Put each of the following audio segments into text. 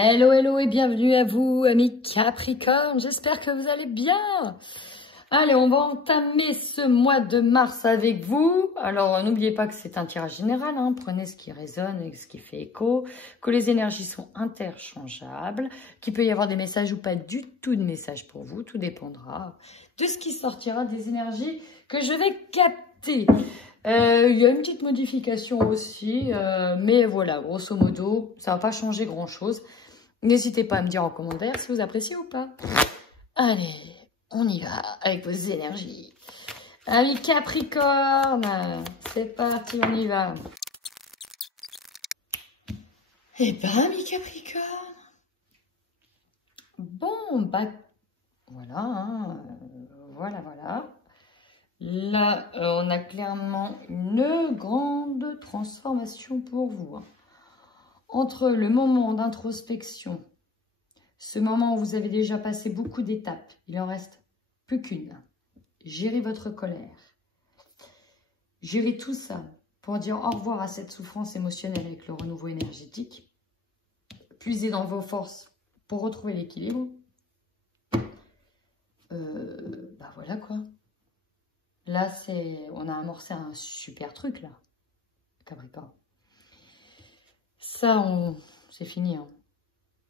Hello, hello et bienvenue à vous, amis Capricorne. J'espère que vous allez bien. Allez, on va entamer ce mois de mars avec vous. Alors, n'oubliez pas que c'est un tirage général. Prenez ce qui résonne et ce qui fait écho. Que les énergies sont interchangeables. Qu'il peut y avoir des messages ou pas du tout de messages pour vous. Tout dépendra de ce qui sortira des énergies que je vais capter. Il y a une petite modification aussi. Mais voilà, grosso modo, ça va pas changer grand-chose. N'hésitez pas à me dire en commentaire si vous appréciez ou pas. Allez, on y va avec vos énergies. Amis Capricorne, c'est parti, on y va. Eh ben, amis Capricorne. Bon, bah, voilà, voilà. Là, on a clairement une grande transformation pour vous. Entre le moment d'introspection, ce moment où vous avez déjà passé beaucoup d'étapes, il en reste plus qu'une. Gérez votre colère. Gérez tout ça pour dire au revoir à cette souffrance émotionnelle avec le renouveau énergétique. Puisez dans vos forces pour retrouver l'équilibre. Bah voilà quoi. Là, on a amorcé un super truc là, Capricorne. Ça, c'est fini.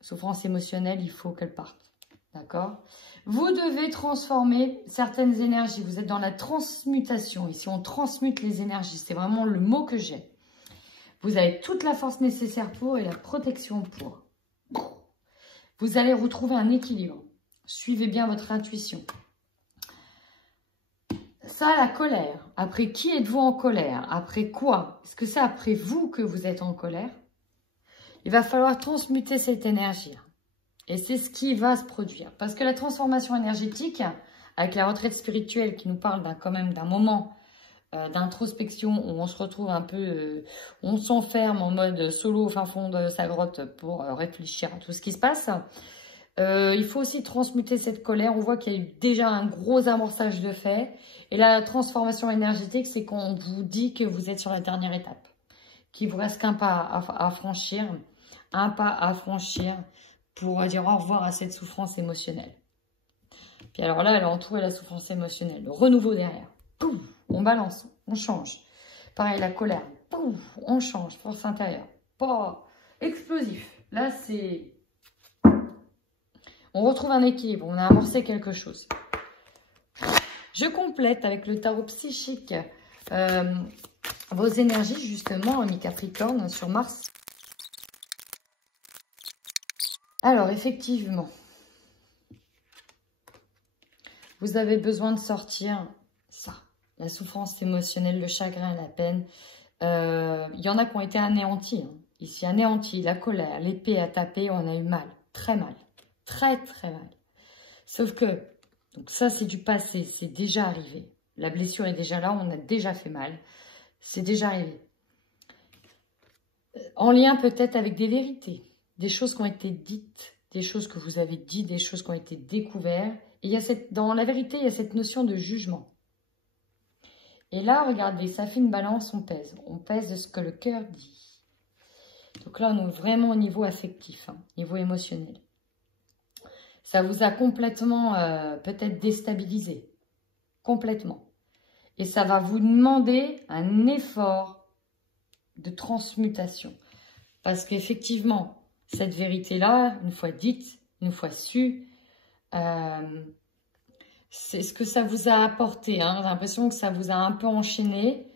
Souffrance émotionnelle, il faut qu'elle parte. D'accord? Vous devez transformer certaines énergies. Vous êtes dans la transmutation. Ici, on transmute les énergies. C'est vraiment le mot que j'ai. Vous avez toute la force nécessaire pour et la protection pour. Vous allez retrouver un équilibre. Suivez bien votre intuition. Ça, la colère. Après qui êtes-vous en colère? Après quoi? Est-ce que c'est après vous que vous êtes en colère? Il va falloir transmuter cette énergie. Et c'est ce qui va se produire. Parce que la transformation énergétique, avec la retraite spirituelle qui nous parle quand même d'un moment d'introspection où on se retrouve un peu, on s'enferme en mode solo au fin fond de sa grotte pour réfléchir à tout ce qui se passe. Il faut aussi transmuter cette colère. On voit qu'il y a eu déjà un gros amorçage de fait. Et la transformation énergétique, c'est qu'on vous dit que vous êtes sur la dernière étape. Qu'il vous reste qu'un pas à franchir. Un pas à franchir pour dire au revoir à cette souffrance émotionnelle. Puis alors là, elle a entouré la souffrance émotionnelle. Le renouveau derrière. Pouf, on balance, on change. Pareil, la colère. Pouf, on change. Force intérieure. Pas explosif. Là, c'est... On retrouve un équilibre. On a amorcé quelque chose. Je complète avec le tarot psychique vos énergies, justement, amis Capricorne, sur Mars. Alors, effectivement, vous avez besoin de sortir ça. La souffrance émotionnelle, le chagrin, la peine. Il y en a qui ont été anéantis. Ici, anéantis, la colère, l'épée à taper, on a eu mal. Très mal. Très, très mal. Sauf que, donc ça, c'est du passé. C'est déjà arrivé. La blessure est déjà là. On a déjà fait mal. C'est déjà arrivé. En lien peut-être avec des vérités. Des choses qui ont été dites, des choses que vous avez dit, des choses qui ont été découvertes. Et il y a dans la vérité, il y a cette notion de jugement. Et là, regardez, ça fait une balance, on pèse. On pèse de ce que le cœur dit. Donc là, on est vraiment au niveau affectif, niveau émotionnel. Ça vous a complètement, peut-être déstabilisé. Complètement. Et ça va vous demander un effort de transmutation. Parce qu'effectivement, cette vérité-là, une fois dite, une fois sue, c'est ce que ça vous a apporté. J'ai l'impression que ça vous a un peu enchaîné,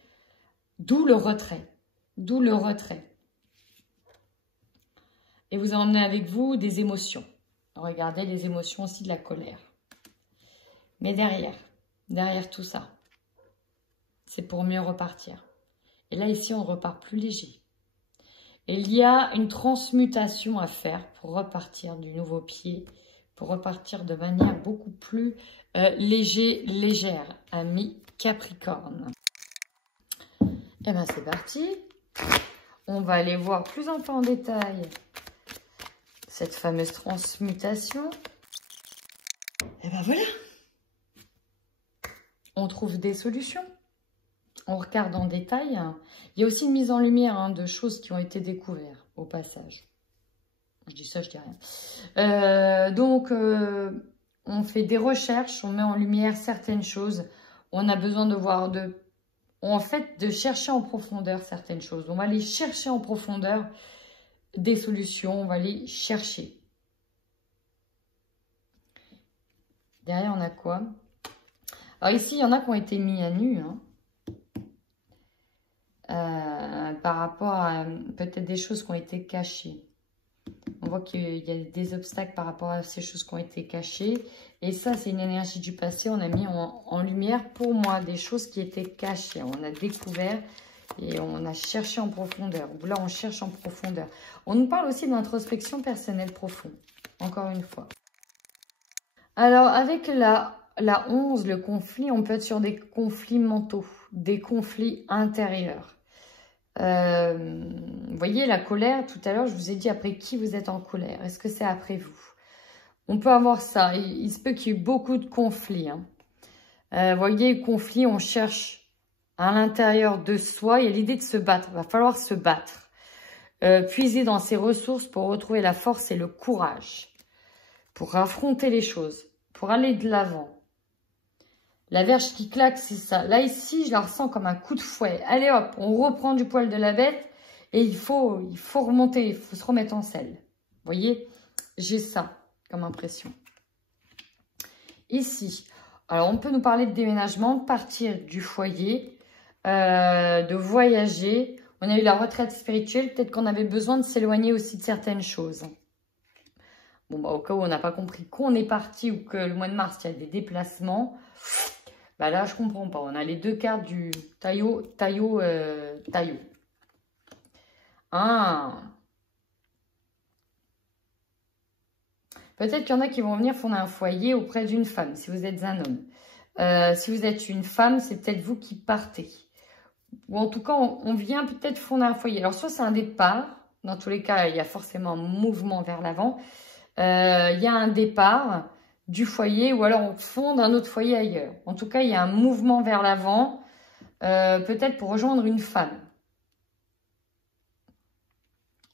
d'où le retrait. D'où le retrait. Et vous emmenez avec vous des émotions. Regardez les émotions aussi de la colère. Mais derrière tout ça, c'est pour mieux repartir. Et là, ici, on repart plus léger. Et il y a une transmutation à faire pour repartir du nouveau pied, pour repartir de manière beaucoup plus légère, amis Capricorne. Et bien, c'est parti. On va aller voir plus un peu en détail cette fameuse transmutation. Et bien voilà. On trouve des solutions. On regarde en détail. Il y a aussi une mise en lumière de choses qui ont été découvertes au passage. Je dis ça, je dis rien. On fait des recherches, on met en lumière certaines choses. On a besoin de voir, en fait, de chercher en profondeur certaines choses. On va aller chercher en profondeur des solutions, on va aller chercher. Derrière, on a quoi? Alors ici, il y en a qui ont été mis à nu, hein. Par rapport à peut-être des choses qui ont été cachées. On voit qu'il y a des obstacles par rapport à ces choses qui ont été cachées. Et ça, c'est une énergie du passé. On a mis en lumière, pour moi, des choses qui étaient cachées. On a découvert et on a cherché en profondeur. Là, on cherche en profondeur. On nous parle aussi d'introspection personnelle profonde. Encore une fois. Alors, avec la 11, le conflit, on peut être sur des conflits mentaux, des conflits intérieurs. Vous voyez, la colère, tout à l'heure, je vous ai dit après qui vous êtes en colère. Est-ce que c'est après vous? On peut avoir ça. Il se peut qu'il y ait beaucoup de conflits. Hein. Vous voyez, conflit, on cherche à l'intérieur de soi. Il y a l'idée de se battre. Il va falloir se battre. Puiser dans ses ressources pour retrouver la force et le courage. Pour affronter les choses. Pour aller de l'avant. La verge qui claque, c'est ça. Là, ici, je la ressens comme un coup de fouet. Allez hop, on reprend du poil de la bête. Et il faut remonter, il faut se remettre en selle. Vous voyez, j'ai ça comme impression. Ici, alors on peut nous parler de déménagement, de partir du foyer, de voyager. On a eu la retraite spirituelle, peut-être qu'on avait besoin de s'éloigner aussi de certaines choses. Bon, bah, au cas où on n'a pas compris qu'on est parti ou que le mois de mars, il y a des déplacements. Bah là, je comprends pas. On a les deux cartes du Taillot. Ah. Peut-être qu'il y en a qui vont venir fonder un foyer auprès d'une femme, si vous êtes un homme. Si vous êtes une femme, c'est peut-être vous qui partez. Ou en tout cas, on vient peut-être fonder un foyer. Alors, soit c'est un départ. Dans tous les cas, il y a forcément un mouvement vers l'avant. Il y a un départ du foyer ou alors on fonde un autre foyer ailleurs. En tout cas, il y a un mouvement vers l'avant, peut-être pour rejoindre une femme.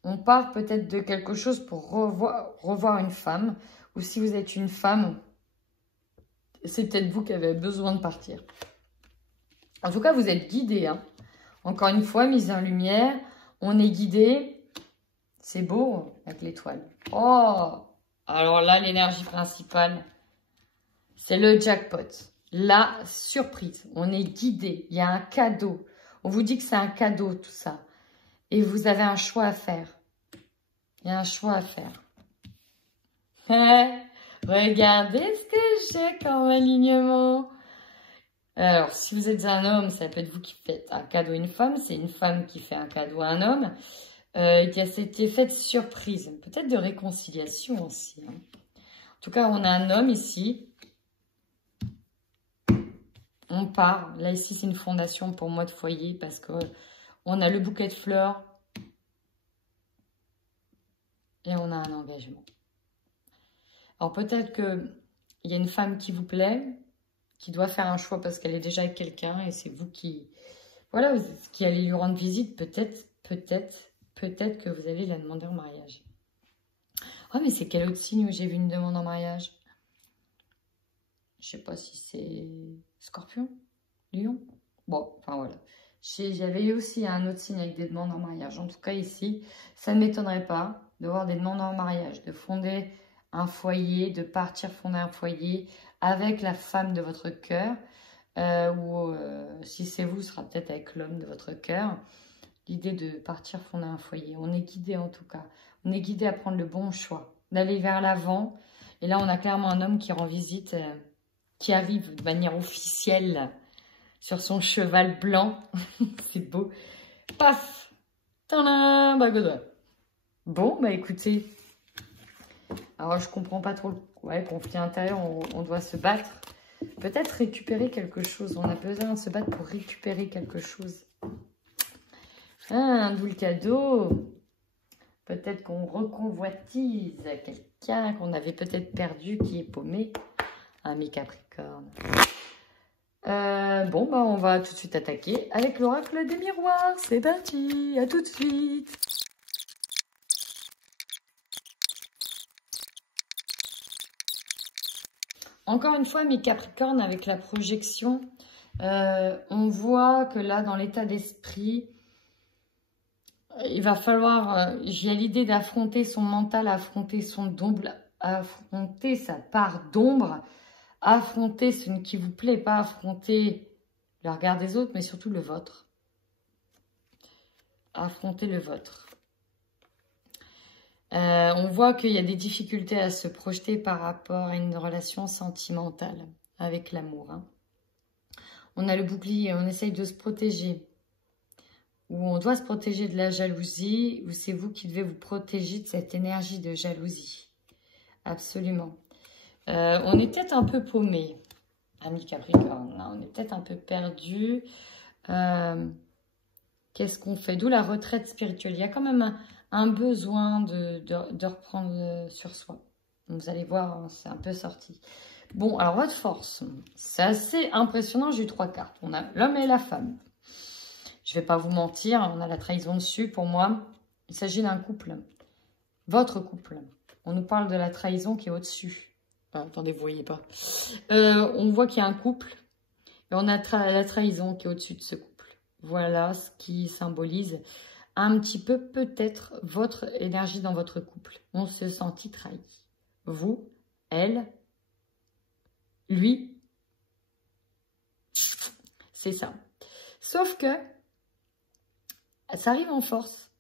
On part peut-être de quelque chose pour revoir une femme. Ou si vous êtes une femme, c'est peut-être vous qui avez besoin de partir. En tout cas, vous êtes guidé. Hein. Encore une fois, mise en lumière, on est guidé. C'est beau avec l'étoile. Oh! Alors là, l'énergie principale, c'est le jackpot. La surprise. On est guidé. Il y a un cadeau. On vous dit que c'est un cadeau, tout ça. Et vous avez un choix à faire. Il y a un choix à faire. Regardez ce que j'ai comme alignement. Alors, si vous êtes un homme, ça peut être vous qui faites un cadeau à une femme. C'est une femme qui fait un cadeau à un homme. Il y a cet effet de surprise, peut-être de réconciliation aussi. Hein. En tout cas, on a un homme ici. On part. Là, ici, c'est une fondation pour moi de foyer parce que on a le bouquet de fleurs et on a un engagement. Alors, peut-être qu'il y a une femme qui vous plaît, qui doit faire un choix parce qu'elle est déjà avec quelqu'un et c'est vous qui... Voilà, qui allez lui rendre visite. Peut-être que vous allez la demander en mariage. Ah, mais c'est quel autre signe où j'ai vu une demande en mariage? Je sais pas si c'est Scorpion, Lion. Bon, enfin voilà. J'avais eu aussi un autre signe avec des demandes en mariage. En tout cas ici, ça ne m'étonnerait pas de voir des demandes en mariage, de fonder un foyer, de partir fonder un foyer avec la femme de votre cœur. Ou si c'est vous, ce sera peut-être avec l'homme de votre cœur. L'idée de partir fonder un foyer. On est guidé en tout cas. On est guidé à prendre le bon choix, d'aller vers l'avant. Et là, on a clairement un homme qui rend visite, qui arrive de manière officielle sur son cheval blanc. C'est beau. Paf! Tadam! Bagoda. Bon, bah écoutez. Alors, je comprends pas trop. Ouais, conflit intérieur, on doit se battre. Peut-être récupérer quelque chose. On a besoin de se battre pour récupérer quelque chose. Ah, d'où le cadeau. Peut-être qu'on reconvoitise quelqu'un qu'on avait peut-être perdu, qui est paumé. Ah, mes Capricornes. Bon, bah, on va tout de suite attaquer avec l'oracle des miroirs. C'est parti, à tout de suite. Encore une fois, mes Capricornes, avec la projection, on voit que là, dans l'état d'esprit, il va falloir, j'ai l'idée d'affronter son mental, affronter son d'ombre, affronter sa part d'ombre, affronter ce qui vous plaît, pas affronter le regard des autres, mais surtout le vôtre. Affronter le vôtre. On voit qu'il y a des difficultés à se projeter par rapport à une relation sentimentale avec l'amour. Hein. On a le bouclier, on essaye de se protéger. Ou on doit se protéger de la jalousie, ou c'est vous qui devez vous protéger de cette énergie de jalousie. Absolument. On est peut-être un peu paumé, amis Capricorne. Là, on est peut-être un peu perdu. Qu'est-ce qu'on fait? D'où la retraite spirituelle. Il y a quand même un besoin de reprendre sur soi. Donc, vous allez voir, c'est un peu sorti. Bon, alors votre force, c'est assez impressionnant. J'ai eu 3 cartes. On a l'homme et la femme. Je ne vais pas vous mentir, on a la trahison dessus. Pour moi, il s'agit d'un couple. Votre couple. On nous parle de la trahison qui est au-dessus. Attendez, vous ne voyez pas. On voit qu'il y a un couple. Et on a la trahison qui est au-dessus de ce couple. Voilà ce qui symbolise un petit peu peut-être votre énergie dans votre couple. On se sentit trahi. Vous, elle, lui. C'est ça. Sauf que ça arrive en force.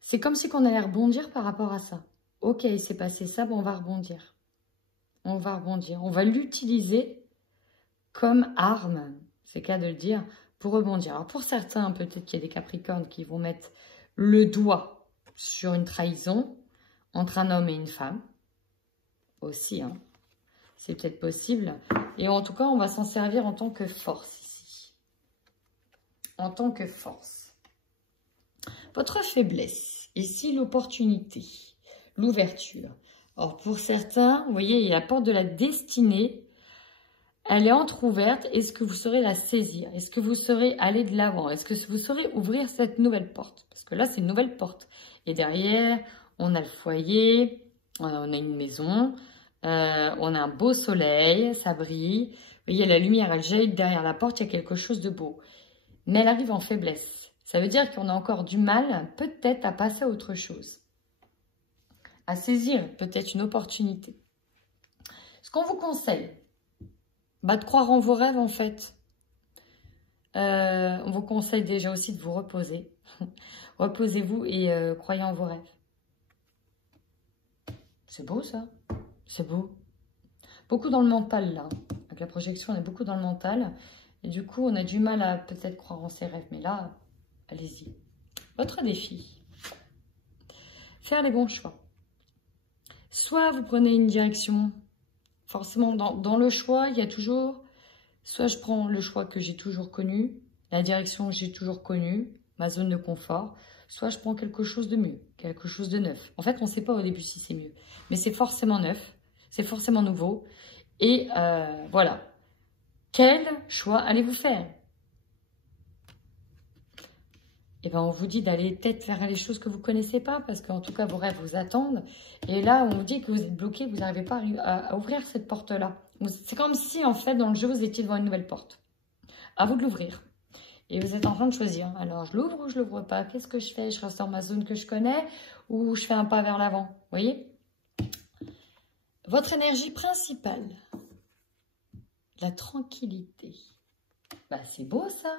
C'est comme si on allait rebondir par rapport à ça. Ok, il s'est passé ça, bon, on va rebondir. On va rebondir. On va l'utiliser comme arme, c'est le cas de le dire, pour rebondir. Alors pour certains, peut-être qu'il y a des Capricornes qui vont mettre le doigt sur une trahison entre un homme et une femme. Aussi, hein. C'est peut-être possible. Et en tout cas, on va s'en servir en tant que force ici. En tant que force. Votre faiblesse, ici l'opportunité, l'ouverture. Or pour certains, vous voyez, il y a la porte de la destinée, elle est entrouverte. Est-ce que vous saurez la saisir? Est-ce que vous saurez aller de l'avant? Est-ce que vous saurez ouvrir cette nouvelle porte? Parce que là, c'est une nouvelle porte. Et derrière, on a le foyer, on a une maison, on a un beau soleil, ça brille. Vous voyez, la lumière, elle jaillit derrière la porte, il y a quelque chose de beau. Mais elle arrive en faiblesse. Ça veut dire qu'on a encore du mal, peut-être, à passer à autre chose. À saisir, peut-être, une opportunité. Ce qu'on vous conseille, de croire en vos rêves, en fait. On vous conseille déjà aussi de vous reposer. Reposez-vous et croyez en vos rêves. C'est beau, ça. C'est beau. Beaucoup dans le mental, là. Avec la projection, on est beaucoup dans le mental. Et du coup, on a du mal à peut-être croire en ses rêves. Mais là... allez-y. Votre défi, faire les bons choix. Soit vous prenez une direction, forcément dans le choix, il y a toujours, soit je prends le choix que j'ai toujours connu, la direction que j'ai toujours connue, ma zone de confort, soit je prends quelque chose de mieux, quelque chose de neuf. En fait, on ne sait pas au début si c'est mieux, mais c'est forcément neuf, c'est forcément nouveau. Et voilà. Quel choix allez-vous faire ? Eh ben, on vous dit d'aller peut-être vers les choses que vous ne connaissez pas, parce qu'en tout cas, vos rêves vous attendent. Et là, on vous dit que vous êtes bloqué, que vous n'arrivez pas à ouvrir cette porte-là. C'est comme si, en fait, dans le jeu, vous étiez devant une nouvelle porte. À vous de l'ouvrir. Et vous êtes en train de choisir. Alors, je l'ouvre ou je ne l'ouvre pas? Qu'est-ce que je fais? Je reste dans ma zone que je connais ou je fais un pas vers l'avant? Vous voyez? Votre énergie principale, la tranquillité. Bah, c'est beau, ça.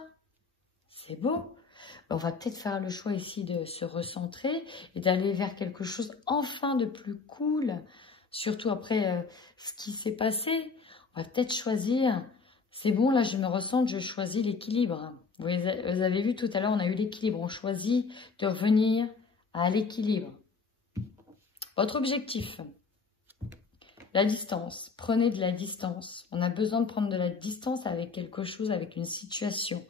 C'est beau. On va peut-être faire le choix ici de se recentrer et d'aller vers quelque chose enfin de plus cool. Surtout après ce qui s'est passé. On va peut-être choisir, c'est bon, là je me ressens, je choisis l'équilibre. Vous avez vu tout à l'heure, on a eu l'équilibre. On choisit de revenir à l'équilibre. Votre objectif, la distance. Prenez de la distance. On a besoin de prendre de la distance avec quelque chose, avec une situation.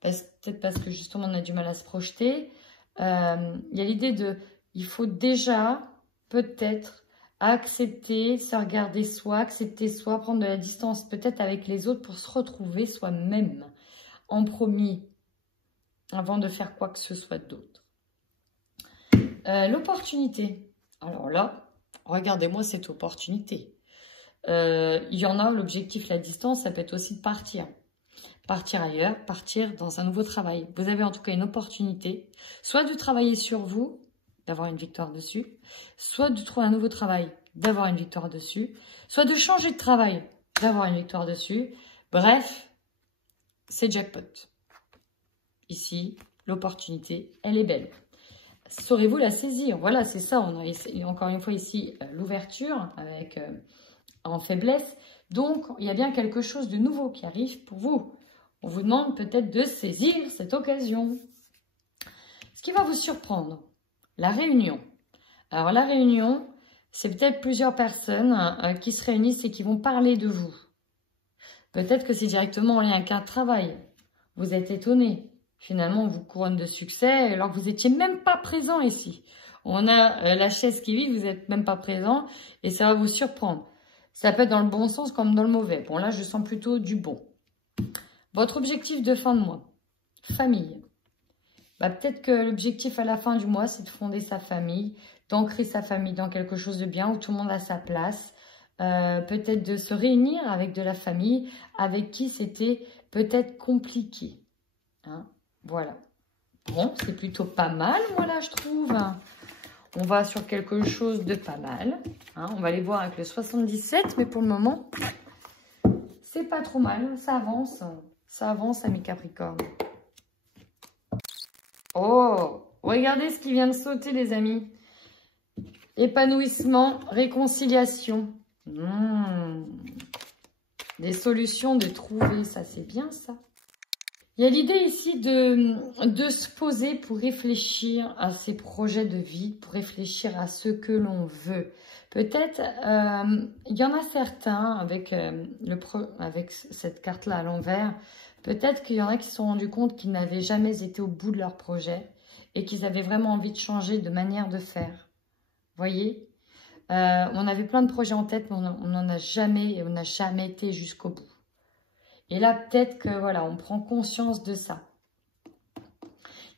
Peut-être parce que justement on a du mal à se projeter. Il y a l'idée de, il faut déjà peut-être accepter, se regarder soi, accepter soi, prendre de la distance peut-être avec les autres pour se retrouver soi-même en premier, avant de faire quoi que ce soit d'autre. L'opportunité. Alors là, regardez-moi cette opportunité. Il y en a où l'objectif, la distance, ça peut être aussi de partir. Partir ailleurs, partir dans un nouveau travail. Vous avez en tout cas une opportunité, soit de travailler sur vous, d'avoir une victoire dessus, soit de trouver un nouveau travail, d'avoir une victoire dessus, soit de changer de travail, d'avoir une victoire dessus. Bref, c'est jackpot. Ici, l'opportunité, elle est belle. Saurez-vous la saisir? Voilà, c'est ça. On a encore une fois ici l'ouverture avec en faiblesse. Donc, il y a bien quelque chose de nouveau qui arrive pour vous. On vous demande peut-être de saisir cette occasion. Ce qui va vous surprendre, la réunion. Alors, la réunion, c'est peut-être plusieurs personnes qui se réunissent et qui vont parler de vous. Peut-être que c'est directement en lien avec un travail. Vous êtes étonné. Finalement, on vous couronne de succès alors que vous n'étiez même pas présent ici. On a la chaise qui vit, vous n'êtes même pas présent et ça va vous surprendre. Ça peut être dans le bon sens comme dans le mauvais. Bon, là, je sens plutôt du bon. Votre objectif de fin de mois, famille. Bah, peut-être que l'objectif à la fin du mois, c'est de fonder sa famille, d'ancrer sa famille dans quelque chose de bien où tout le monde a sa place. Peut-être de se réunir avec de la famille avec qui c'était peut-être compliqué. Hein, voilà. Bon, c'est plutôt pas mal, moi, là, je trouve. On va sur quelque chose de pas mal. Hein, on va aller voir avec le 77, mais pour le moment, c'est pas trop mal. Ça avance. Ça avance à mes Capricornes. Oh, regardez ce qui vient de sauter, les amis. Épanouissement, réconciliation. Des solutions de trouver, ça c'est bien ça. Il y a l'idée ici de se poser pour réfléchir à ses projets de vie, pour réfléchir à ce que l'on veut. Peut-être, il y en a certains avec cette carte-là à l'envers, peut-être qu'il y en a qui se sont rendus compte qu'ils n'avaient jamais été au bout de leur projet et qu'ils avaient vraiment envie de changer de manière de faire. Voyez, on avait plein de projets en tête, mais on n'en a jamais et on n'a jamais été jusqu'au bout. Et là, peut-être que voilà, on prend conscience de ça.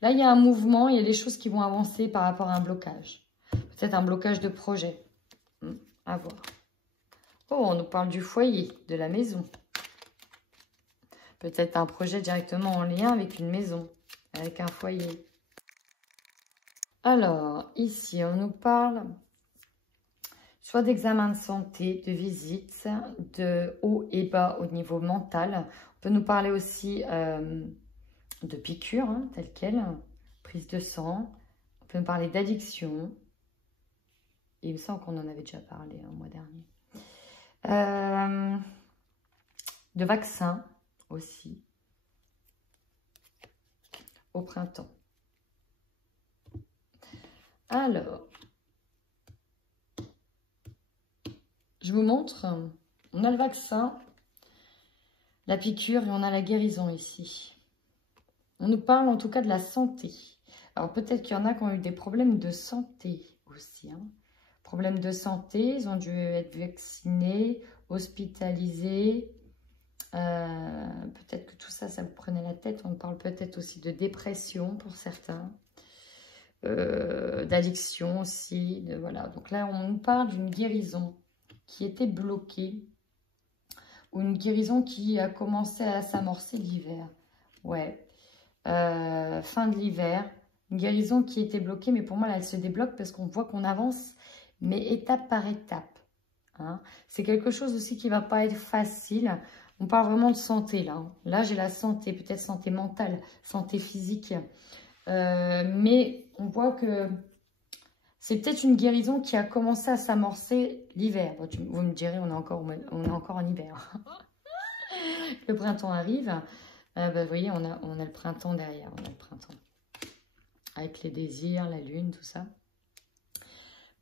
Là, il y a un mouvement, il y a des choses qui vont avancer par rapport à un blocage. Peut-être un blocage de projet. À voir. Oh, on nous parle du foyer, de la maison. Peut-être un projet directement en lien avec une maison, avec un foyer. Alors, ici, on nous parle soit d'examen de santé, de visite, de haut et bas au niveau mental. On peut nous parler aussi de piqûres, hein, telles quelles, prise de sang. On peut nous parler d'addiction. Et il me semble qu'on en avait déjà parlé le mois dernier. De vaccins aussi. Au printemps. Alors, je vous montre, on a le vaccin, la piqûre et on a la guérison ici. On nous parle en tout cas de la santé. Alors peut-être qu'il y en a qui ont eu des problèmes de santé aussi. Hein. Problèmes de santé, ils ont dû être vaccinés, hospitalisés. Peut-être que tout ça, ça vous prenait la tête. On parle peut-être aussi de dépression pour certains. D'addiction aussi. Voilà. Donc là, on nous parle d'une guérison qui était bloquée. Ou une guérison qui a commencé à s'amorcer l'hiver. Ouais. Fin de l'hiver. Une guérison qui était bloquée. Mais pour moi, là, elle se débloque parce qu'on voit qu'on avance. Mais étape par étape. Hein. C'est quelque chose aussi qui ne va pas être facile. On parle vraiment de santé là. Là, j'ai la santé, peut-être santé mentale, santé physique. Mais on voit que c'est peut-être une guérison qui a commencé à s'amorcer l'hiver. Bon, vous me direz, on est encore en hiver. Le printemps arrive. Vous voyez, on a le printemps derrière. On a le printemps. Avec les désirs, la lune, tout ça.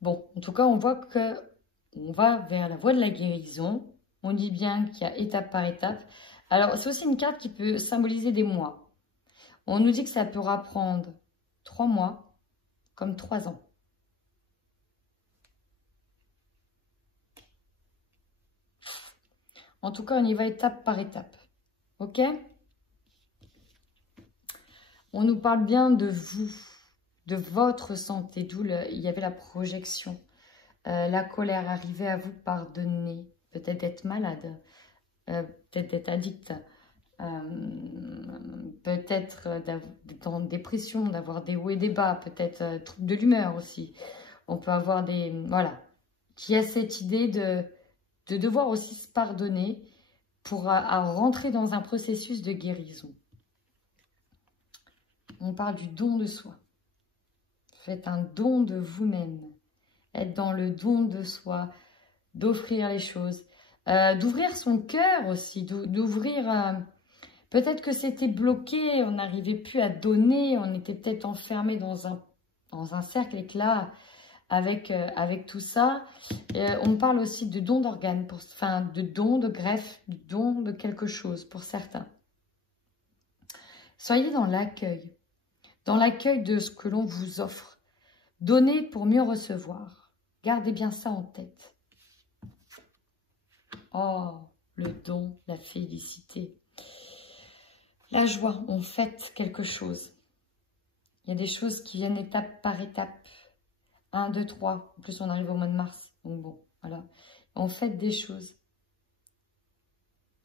Bon, en tout cas, on voit qu'on va vers la voie de la guérison. On dit bien qu'il y a étape par étape. Alors, c'est aussi une carte qui peut symboliser des mois. On nous dit que ça pourra prendre 3 mois comme 3 ans. En tout cas, on y va étape par étape. Ok? On nous parle bien de vous, de votre santé. D'où il y avait la projection. La colère, arriver à vous pardonner. peut-être d'être malade, peut-être d'être addict, peut-être d'être en dépression, d'avoir des hauts et des bas, peut-être trouble de l'humeur aussi. On peut avoir des... Voilà. Qui a cette idée de devoir aussi se pardonner pour rentrer dans un processus de guérison. On parle du don de soi. Faites un don de vous-même. Être dans le don de soi, d'offrir les choses, d'ouvrir son cœur aussi, d'ouvrir... peut-être que c'était bloqué, on n'arrivait plus à donner, on était peut-être enfermé dans un cercle et que là, avec tout ça, on parle aussi de don d'organes, enfin de don de greffe, de don de quelque chose pour certains. Soyez dans l'accueil de ce que l'on vous offre. Donnez pour mieux recevoir. Gardez bien ça en tête. Oh, le don, la félicité. La joie, on fête quelque chose. Il y a des choses qui viennent étape par étape. 1, 2, 3. En plus, on arrive au mois de mars. Donc bon, voilà. On fête des choses.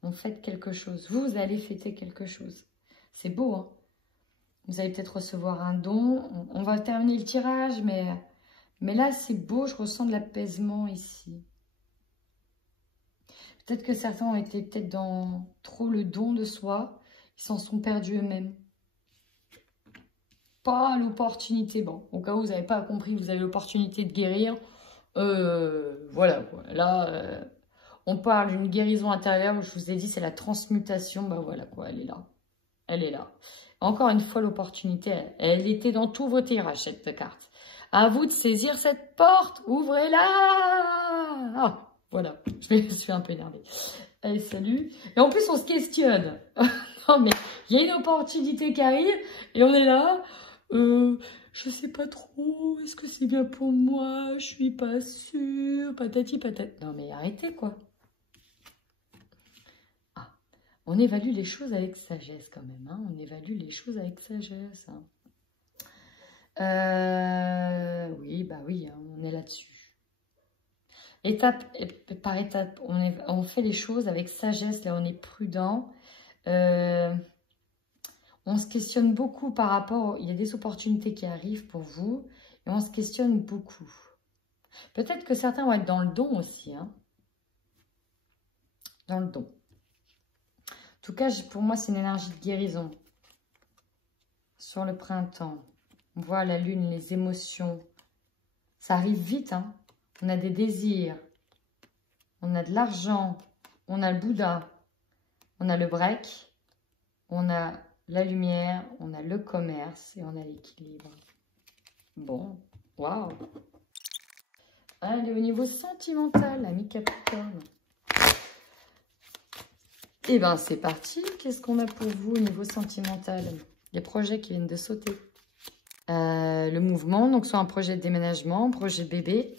On fête quelque chose. Vous allez fêter quelque chose. C'est beau, hein? Vous allez peut-être recevoir un don. On va terminer le tirage, mais là, c'est beau. Je ressens de l'apaisement ici. Peut-être que certains ont été peut-être dans trop le don de soi. Ils s'en sont perdus eux-mêmes. Pas l'opportunité. Bon, au cas où vous n'avez pas compris, vous avez l'opportunité de guérir. Voilà, quoi. Là, on parle d'une guérison intérieure. Je vous ai dit, c'est la transmutation. Ben voilà, quoi. Elle est là. Elle est là. Encore une fois, l'opportunité, elle était dans tous vos tirages, cette carte. À vous de saisir cette porte. Ouvrez-la. Ah, voilà. Je suis un peu énervée. Allez, salut. Et en plus, on se questionne. Non, mais il y a une opportunité qui arrive et on est là. Je sais pas trop. Est-ce que c'est bien pour moi? Je suis pas sûre. Patati patati. Non, mais arrêtez, quoi. Ah, on évalue les choses avec sagesse, quand même. Hein. On évalue les choses avec sagesse. Hein. Oui, bah oui, hein, on est là-dessus. Étape par étape, on fait les choses avec sagesse. Là, on est prudent. On se questionne beaucoup par rapport... Il y a des opportunités qui arrivent pour vous. Et on se questionne beaucoup. Peut-être que certains vont être dans le don aussi. Hein, dans le don. En tout cas, pour moi, c'est une énergie de guérison. Sur le printemps. On voit la lune, les émotions. Ça arrive vite. Hein. On a des désirs. On a de l'argent. On a le Bouddha. On a le break. On a la lumière. On a le commerce. Et on a l'équilibre. Bon. Waouh. Allez, au niveau sentimental, ami Capricorne. Eh bien, c'est parti. Qu'est-ce qu'on a pour vous au niveau sentimental? Les projets qui viennent de sauter. Le mouvement, donc soit un projet de déménagement, un projet bébé.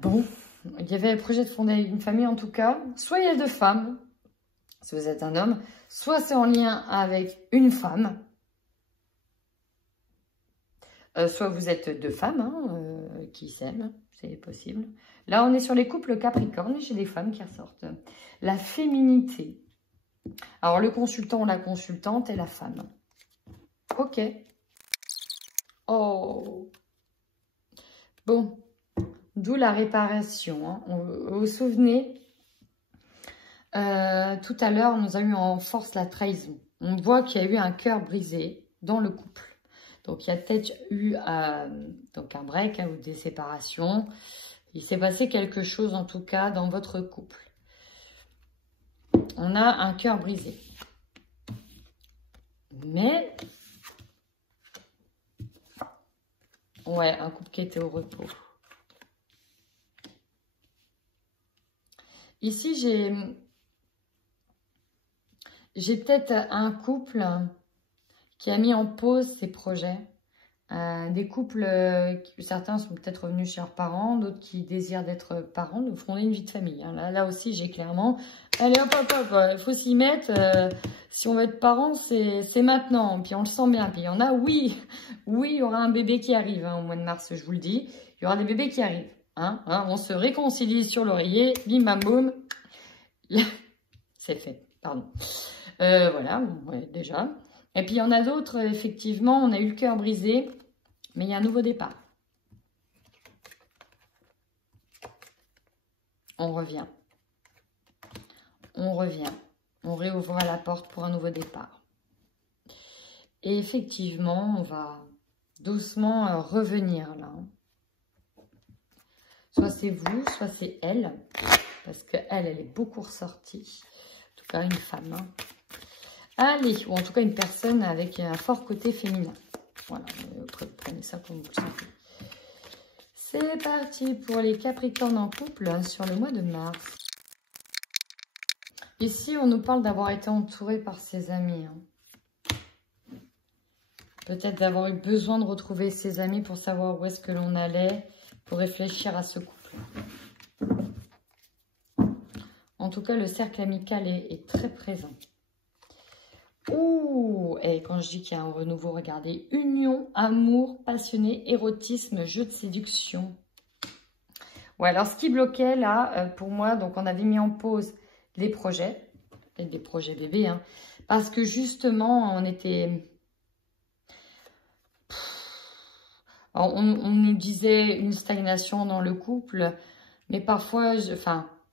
Bon, il y avait le projet de fonder une famille en tout cas. Soit il y a 2 femmes, si vous êtes un homme, soit c'est en lien avec une femme. Soit vous êtes 2 femmes hein, qui s'aiment, c'est possible. Là, on est sur les couples Capricorne, j'ai des femmes qui ressortent. La féminité. Alors, le consultant ou la consultante et la femme. Ok. Oh. Bon. D'où la réparation. Hein. Vous vous souvenez, tout à l'heure, nous avons eu en force la trahison. On voit qu'il y a eu un cœur brisé dans le couple. Donc, il y a peut-être eu donc un break hein, ou des séparations. Il s'est passé quelque chose, en tout cas, dans votre couple. On a un cœur brisé. Mais, ouais, un couple qui était au repos. Ici, j'ai peut-être un couple qui a mis en pause ses projets. Des couples, certains sont peut-être revenus chez leurs parents, d'autres qui désirent d'être parents, de fonder une vie de famille. Hein. Là aussi, j'ai clairement, allez hop, hop, hop, il faut s'y mettre. Si on veut être parents, c'est maintenant. Puis on le sent bien. Puis il y en a, oui, il y aura un bébé qui arrive hein, au mois de mars, je vous le dis. Il y aura des bébés qui arrivent. On se réconcilie sur l'oreiller, bim bam boum. C'est fait, pardon. Voilà, ouais, déjà. Et puis il y en a d'autres, effectivement, on a eu le cœur brisé, mais il y a un nouveau départ. On revient. On revient. On réouvre la porte pour un nouveau départ. Et effectivement, on va doucement revenir là. Soit c'est vous, soit c'est elle. Parce qu'elle, elle est beaucoup ressortie. En tout cas, une femme. Allez, ou en tout cas une personne avec un fort côté féminin. Voilà, prenez ça comme vous le sentez. C'est parti pour les Capricornes en couple sur le mois de mars. Ici, on nous parle d'avoir été entouré par ses amis. Peut-être d'avoir eu besoin de retrouver ses amis pour savoir où est-ce que l'on allait, pour réfléchir à ce couple. En tout cas, le cercle amical est très présent. Ouh, et quand je dis qu'il y a un renouveau, regardez. Union, amour, passionné, érotisme, jeu de séduction. Ouais, alors ce qui bloquait là, pour moi, donc on avait mis en pause les projets, peut-être des projets bébés, parce que justement, on était... On nous disait une stagnation dans le couple, mais parfois,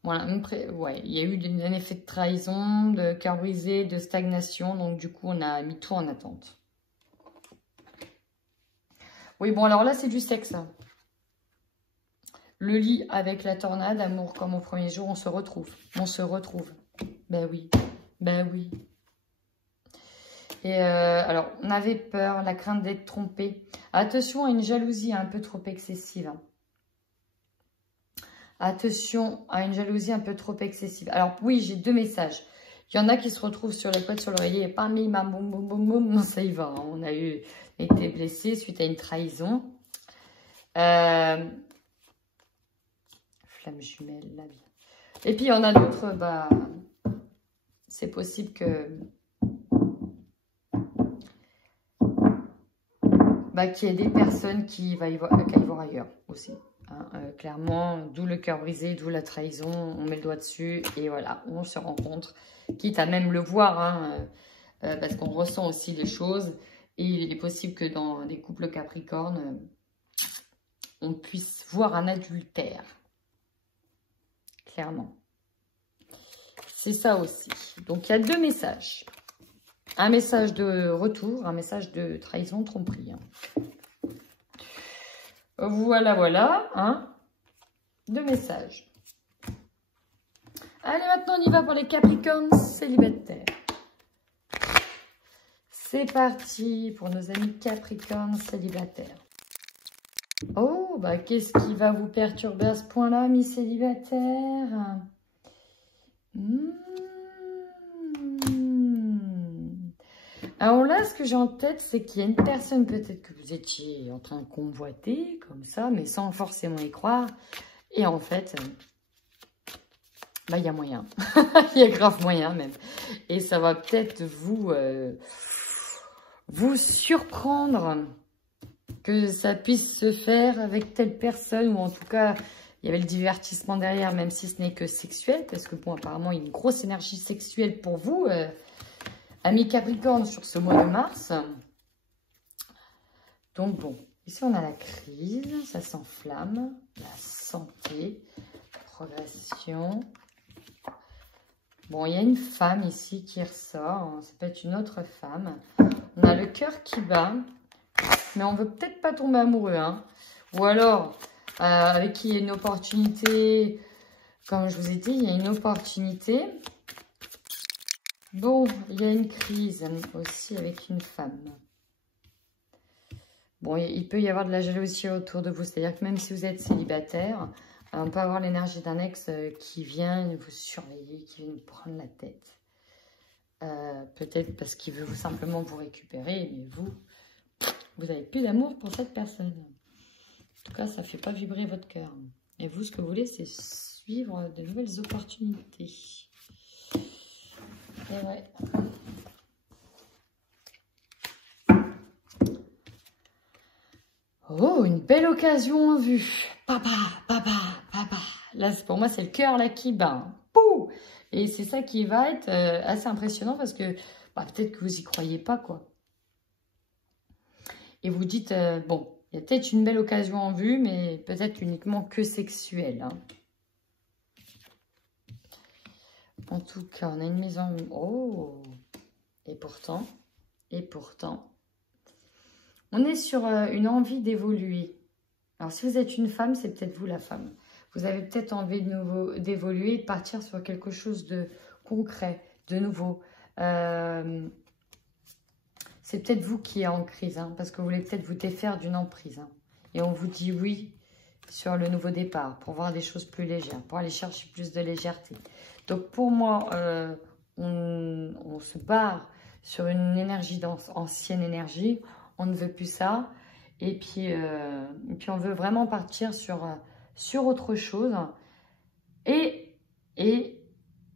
voilà, ouais, il y a eu un effet de trahison, de cœur brisé, de stagnation. Donc, du coup, on a mis tout en attente. Oui, bon, alors là, c'est du sexe. Le lit avec la tornade, amour comme au premier jour, on se retrouve. On se retrouve. Ben oui. Ben oui. Et alors, on avait peur, la crainte d'être trompé. Attention à une jalousie un peu trop excessive. Attention à une jalousie un peu trop excessive. Alors oui, j'ai deux messages. Il y en a qui se retrouvent sur les couettes sur l'oreiller et pas mis, boum, boum, boum, boum, ça y va. On a été blessé suite à une trahison. Flamme jumelle, la vie. Et puis il y en a d'autres, bah, c'est possible que... Bah, qu'il y ait des personnes qui vont y voir ailleurs aussi. Clairement, d'où le cœur brisé, d'où la trahison, on met le doigt dessus et voilà, on se rencontre, quitte à même le voir, parce qu'on ressent aussi les choses et il est possible que dans des couples capricornes, on puisse voir un adultère, clairement. C'est ça aussi. Donc, il y a deux messages. Un message de retour, un message de trahison, tromperie. Voilà, voilà. Deux messages. Allez, maintenant, on y va pour les Capricornes célibataires. C'est parti pour nos amis Capricornes célibataires. Oh, bah, qu'est-ce qui va vous perturber à ce point-là, amis célibataires? Alors là, ce que j'ai en tête, c'est qu'il y a une personne, peut-être que vous étiez en train de convoiter, comme ça, mais sans forcément y croire. Et en fait, bah, il y a moyen. Il y a grave moyen, même. Et ça va peut-être vous surprendre que ça puisse se faire avec telle personne, ou en tout cas, il y avait le divertissement derrière, même si ce n'est que sexuel, parce que, bon, apparemment, il y a une grosse énergie sexuelle pour vous, amis Capricorne, sur ce mois de mars. Donc, bon, ici, on a la crise, ça s'enflamme, la santé, progression. Bon, il y a une femme ici qui ressort, ça peut être une autre femme. On a le cœur qui bat, mais on ne veut peut-être pas tomber amoureux, Ou alors, avec qui il y a une opportunité, comme je vous ai dit, il y a une opportunité. Bon, il y a une crise aussi avec une femme. Bon, il peut y avoir de la jalousie autour de vous. C'est-à-dire que même si vous êtes célibataire, on peut avoir l'énergie d'un ex qui vient vous surveiller, qui vient vous prendre la tête. Peut-être parce qu'il veut simplement vous récupérer, mais vous n'avez plus d'amour pour cette personne. En tout cas, ça ne fait pas vibrer votre cœur. Et vous, ce que vous voulez, c'est suivre de nouvelles opportunités. Et ouais. Oh, une belle occasion en vue. Papa, papa, papa. Là, pour moi, c'est le cœur là qui bat. Hein. Pouh! Et c'est ça qui va être assez impressionnant parce que peut-être que vous y croyez pas, quoi. Et vous dites, bon, il y a peut-être une belle occasion en vue, mais peut-être uniquement que sexuelle. Hein. En tout cas, on a une maison... Oh! Et pourtant, on est sur une envie d'évoluer. Alors, si vous êtes une femme, c'est peut-être vous la femme. Vous avez peut-être envie d'évoluer, de partir sur quelque chose de concret, de nouveau. C'est peut-être vous qui êtes en crise, hein, parce que vous voulez peut-être vous défaire d'une emprise. Hein, et on vous dit oui sur le nouveau départ, pour voir des choses plus légères, pour aller chercher plus de légèreté. Donc, pour moi, on se barre sur une énergie, ancienne énergie. On ne veut plus ça. Et puis on veut vraiment partir sur autre chose. Et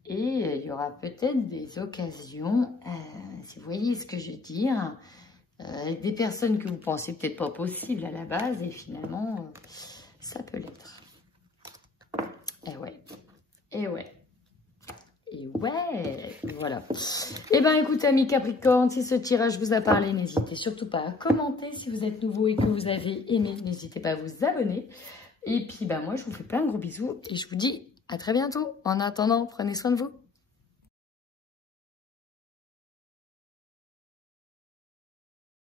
il y aura peut-être des occasions, si vous voyez ce que je veux dire, des personnes que vous pensez peut-être pas possible à la base. Et finalement, ça peut l'être. Et ouais. Et ouais. Et ouais, voilà. Eh bien, écoutez, amis Capricorne, si ce tirage vous a parlé, n'hésitez surtout pas à commenter. Si vous êtes nouveau et que vous avez aimé, n'hésitez pas à vous abonner. Et puis, moi, je vous fais plein de gros bisous et je vous dis à très bientôt. En attendant, prenez soin de vous.